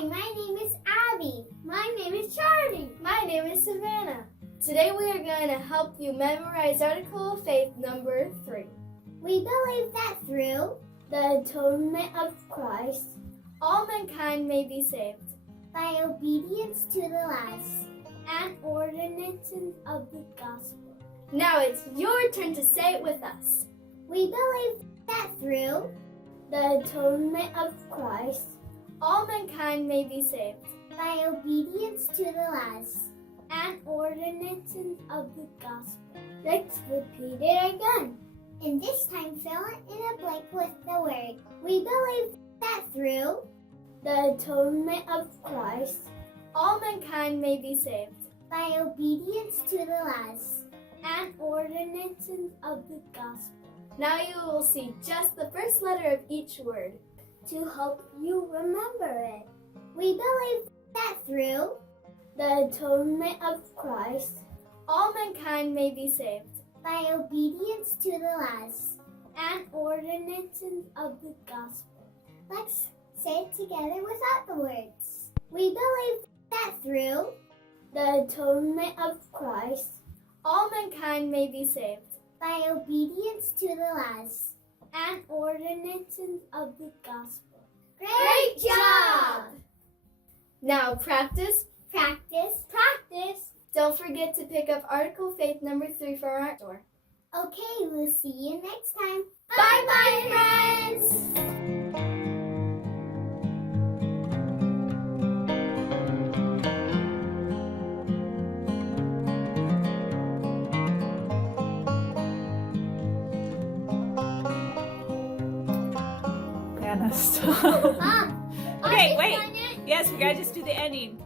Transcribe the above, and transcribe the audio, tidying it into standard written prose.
Hi, my name is Abby. My name is Charlie. My name is Savannah. Today we are going to help you memorize Article of Faith number 3. We believe that through The atonement of Christ, all mankind may be saved by obedience to the laws and ordinances of the gospel. Now it's your turn to say it with us. We believe that through The atonement of Christ, all mankind may be saved by obedience to the laws and ordinances of the gospel. Let's repeat it again. And this time fill in a blank with the word. We believe that through The atonement of Christ, all mankind may be saved by obedience to the laws and ordinances of the gospel. Now you will see just the first letter of each word to help you remember it. We believe that through The atonement of Christ, all mankind may be saved by obedience to the laws and ordinances of the gospel. Let's say it together without the words. We believe that through The atonement of Christ, all mankind may be saved by obedience to the laws and ordinances of the gospel. Great job! Now practice, Practice. Don't forget to pick up Article Faith number 3 for our store. Okay, we'll see you next time. Bye-bye, friends! Stop. Mom, Okay, are wait. you done yet? Yes, we gotta just do the ending.